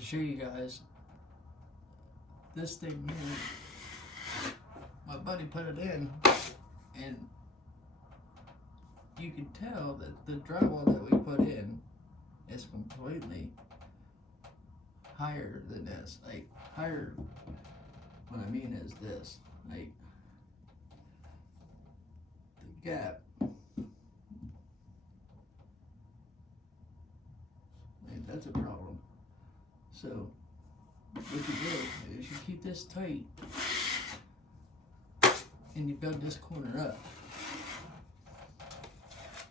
to show you guys this thing here. My buddy put it in, and you can tell that the drywall that we put in is completely higher than this. Like, higher, what I mean is this, like, the gap, like, that's a problem. So what you do is you keep this tight and you build this corner up.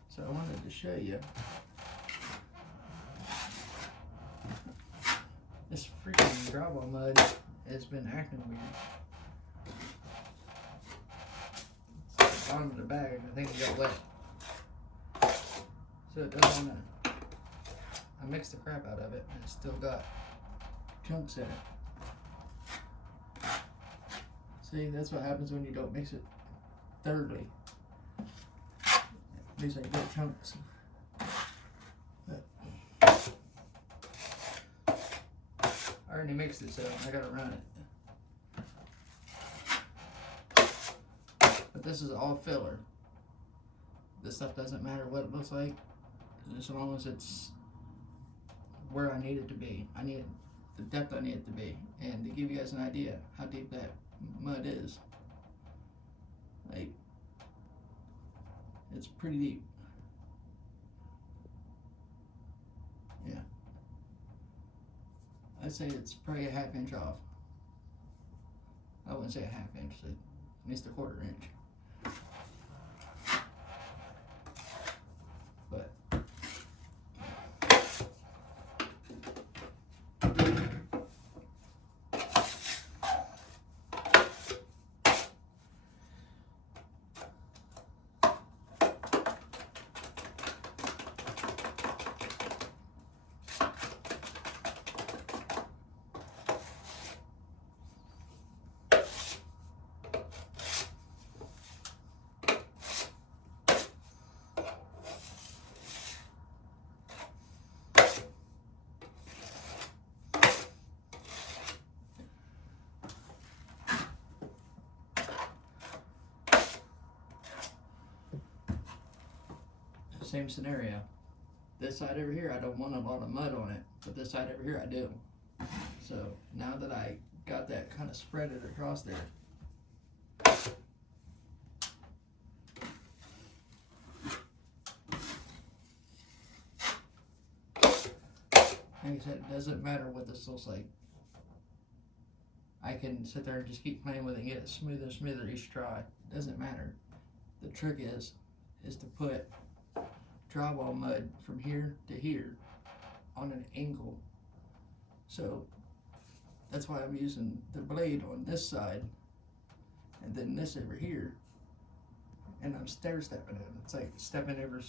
So I wanted to show you this freaking drywall mud has been acting weird. It's the bottom of the bag, I think it got wet. So it doesn't wanna, I mixed the crap out of it and it's still got chunks in it. See, that's what happens when you don't mix it thoroughly. These are good chunks. But I already mixed it, so I gotta run it. But this is all filler. This stuff doesn't matter what it looks like, as long as it's where I need it to be. I need the depth I need it to be. And to give you guys an idea how deep that mud is, like, it's pretty deep. Yeah. I'd say it's probably a ½ inch off. I wouldn't say a ½ inch, at least a ¼ inch. But same scenario. This side over here, I don't want a lot of mud on it, but this side over here, I do. So now that I got that kind of spread it across there, like I said, it doesn't matter what this looks like. I can sit there and just keep playing with it and get it smoother and smoother each try. It doesn't matter. The trick is to put drywall mud from here to here on an angle. So that's why I'm using the blade on this side and then this over here, and I'm stair stepping it. It's like stepping over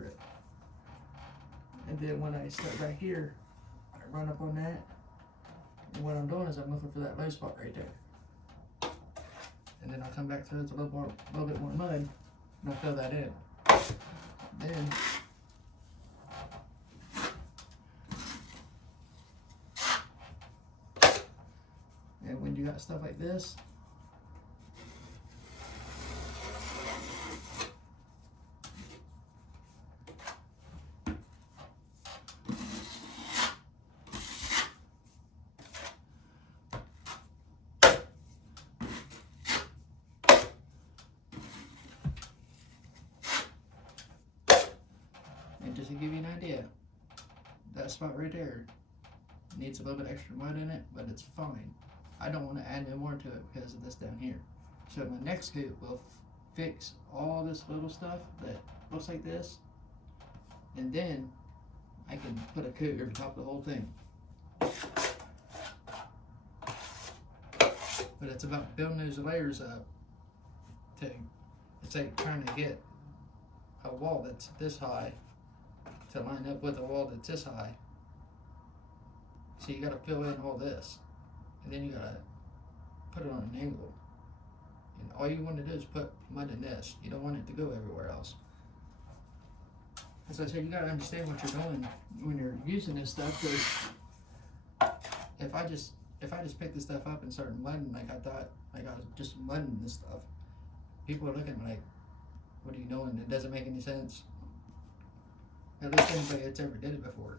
it. And then when I start right here, I run up on that, and what I'm doing is I'm looking for that low spot right there. And then I'll come back through with a little bit more mud, and I'll fill that in. Then and when you got stuff like this, and just to give you an idea, that spot right there needs a little bit extra mud in it, but it's fine. I don't want to add no more to it because of this down here. So my next coat will fix all this little stuff that looks like this, and then I can put a coat over top of the whole thing. But it's about building those layers up. It's like trying to get a wall that's this high to line up with a wall that's this high. So you gotta fill in all this, and then you gotta put it on an angle. And all you want to do is put mud in this. You don't want it to go everywhere else. As I said, you gotta understand what you're doing when you're using this stuff, because if I just pick this stuff up and start mudding like I thought, like I was just mudding this stuff, people are looking like, what are you doing? It doesn't make any sense. At least anybody that's ever did it before.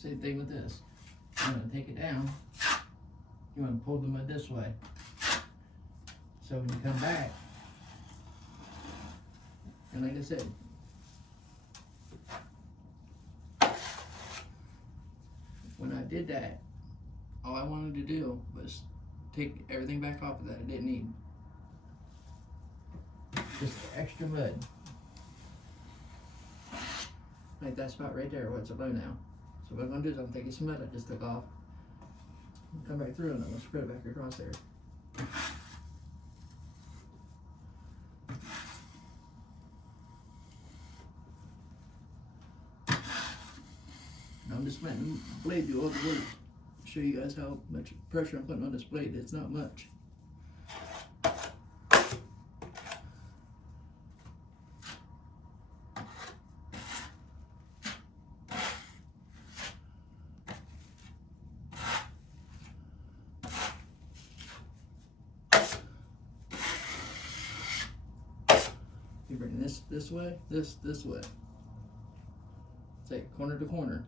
Same thing with this. I'm going to take it down. You want to pull the mud this way. So when you come back, and like I said, when I did that, all I wanted to do was take everything back off of that I didn't need. Just extra mud. Like that spot right there where it's low now. So what I'm going to do is I'm taking some mud I just took off, come back through, and I'm going to spread it back across there. And I'm just letting the blade do all the work. Show you guys how much pressure I'm putting on this blade. It's not much. You bring this way, this way. It's like corner to corner.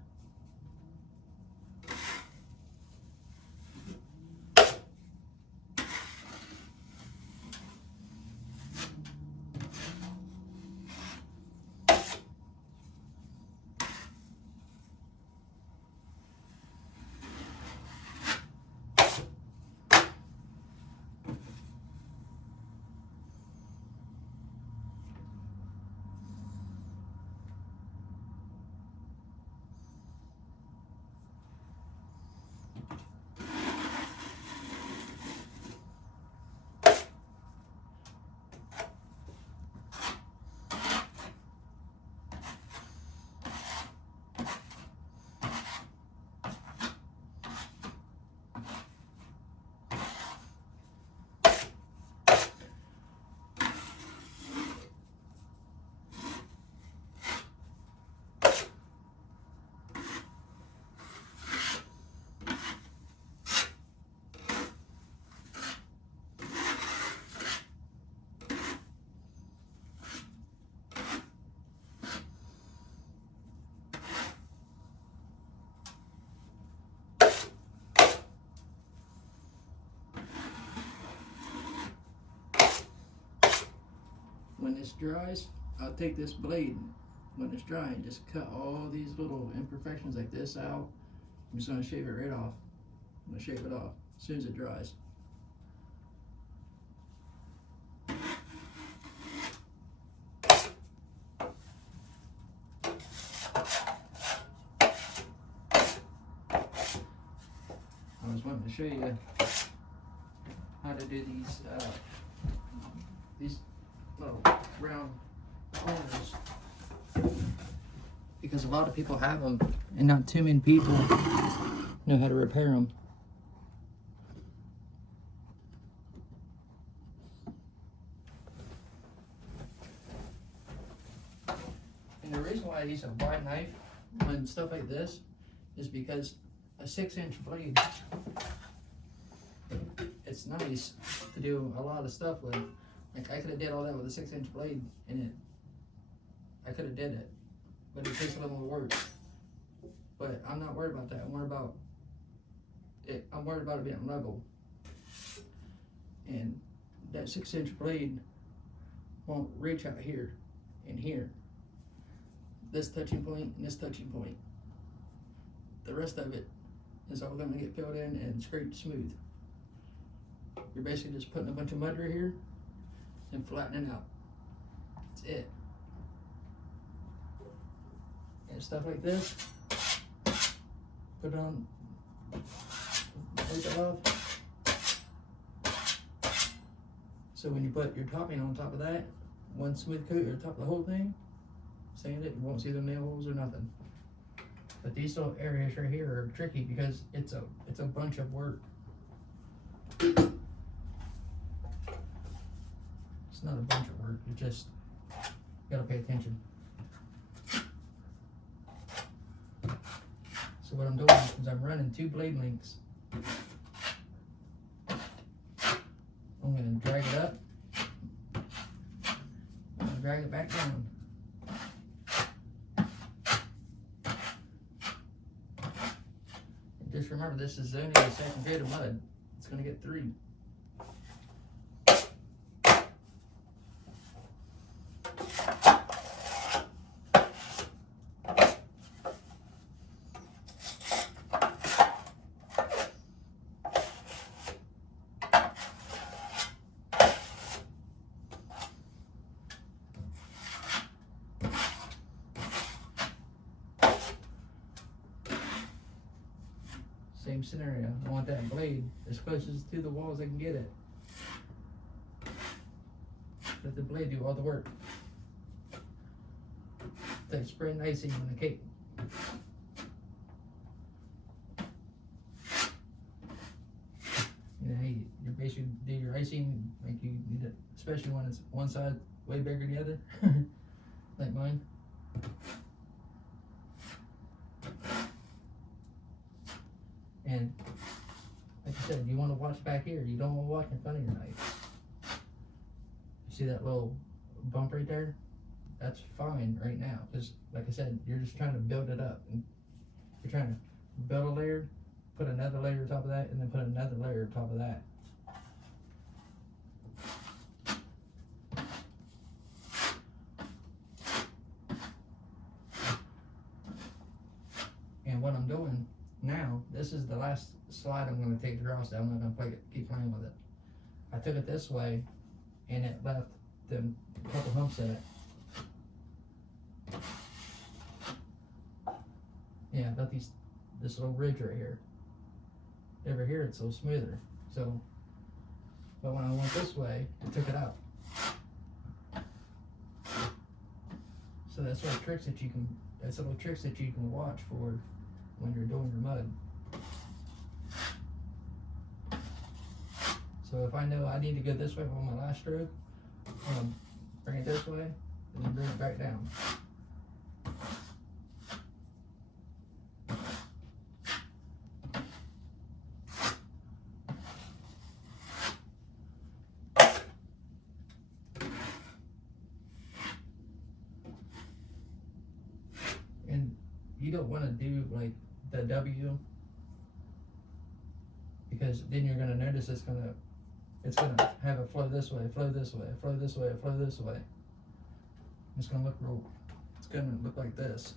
When this dries, I'll take this blade when it's dry and just cut all these little imperfections like this out. I'm just going to shave it right off. I'm going to shave it off as soon as it dries. I was wanting to show you how to do these little round corners, because a lot of people have them and not too many people know how to repair them. reason why I use a wide knife on stuff like this is because a 6-inch blade, it's nice to do a lot of stuff with. Like I could have did all that with a 6-inch blade in it. I could have did it, but it takes a little more work. But I'm not worried about that. I'm worried about it. I'm worried about it being level. And that 6-inch blade won't reach out here and here. This touching point and this touching point. The rest of it is all gonna get filled in and scraped smooth. You're basically just putting a bunch of mud right here and flattening out. That's it. And stuff like this, put it on, take it off. So when you put your topping on top of that, one smooth coat over top of the whole thing, sand it, you won't see the nail holes or nothing. But these little areas right here are tricky because it's a bunch of work. It's not a bunch of work, you just gotta pay attention. So what I'm doing is I'm running 2 blade links. I'm gonna drag it up, and drag it back down. And just remember, this is only the 2nd grade of mud. It's gonna get 3. Same scenario. I want that blade as close as to the wall as I can get it. Let the blade do all the work. They spray icing on the cake. You know, you basically do your icing like you need it, especially when it's one side way bigger than the other, like mine. And like I said, you want to watch back here. You don't want to watch in front of your knife. You see that little bump right there? That's fine right now, because like I said, you're just trying to build it up. And you're trying to build a layer, put another layer on top of that, and then put another layer on top of that. And what I'm doing now, this is the last slide I'm going to take across. I'm not going to keep playing with it. I took it this way, and it left them a couple humps in it. Yeah, left this little ridge right here. Over here, it's a little smoother. So, but when I went this way, it took it out. So that's little tricks that you can. That's little tricks that you can watch for when you're doing your mud. So if I know I need to go this way on my last stroke, bring it this way and then bring it back down. And you don't want to do like the W, because then you're gonna notice it's gonna have a flow this way, flow this way, flow this way, flow this way. It's gonna look like this.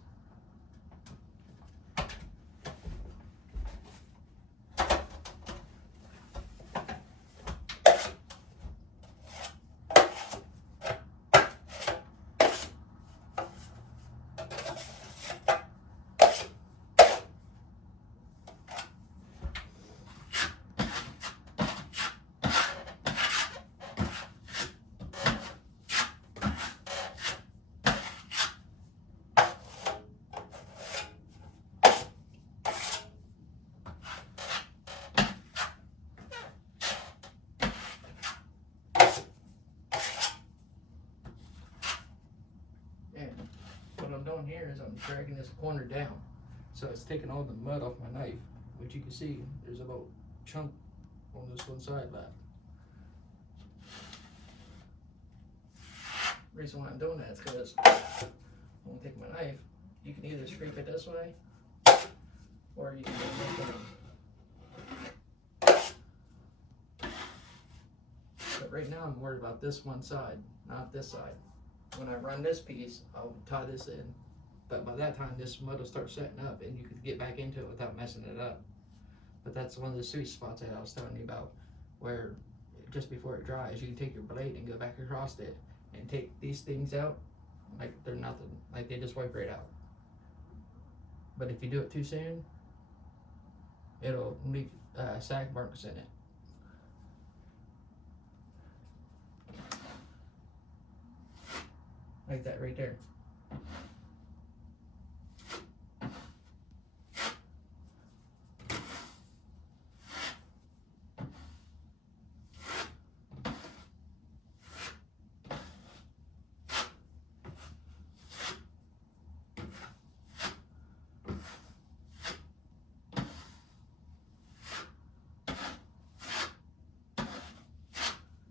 here is I'm dragging this corner down. So it's taking all the mud off my knife, which you can see there's a little chunk on this one side left. The reason why I'm doing that is because when I take my knife, you can either scrape it this way, or you can go this way. But right now I'm worried about this one side, not this side. When I run this piece, I'll tie this in. But by that time, this mud will start setting up and you could get back into it without messing it up. But that's one of the sweet spots that I was telling you about, where just before it dries, you can take your blade and go back across it and take these things out like they're nothing, like they just wipe right out. But if you do it too soon, it'll leave sag marks in it. Like that right there.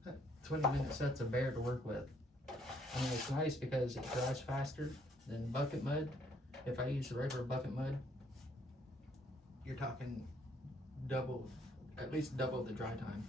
That 20-minute set's a bear to work with. I mean, it's nice because it dries faster than bucket mud. If I use the regular bucket mud, you're talking double, at least double the dry time.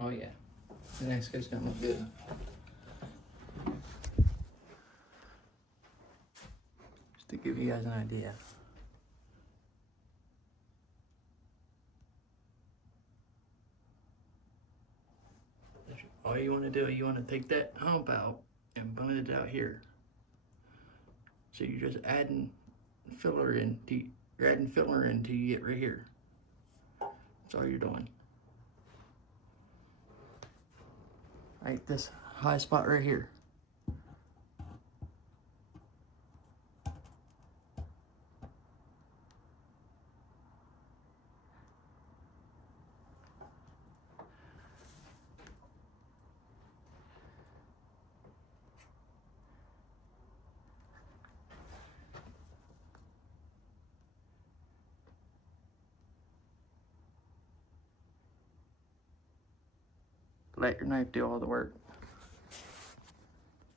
Oh yeah, the next coat's gonna look good. Just to give you guys an idea. All you want to do, you want to take that hump out and bunt it out here. So you're just adding filler in. You're adding filler in until you get right here. That's all you're doing. Right, this high spot right here. Let your knife do all the work.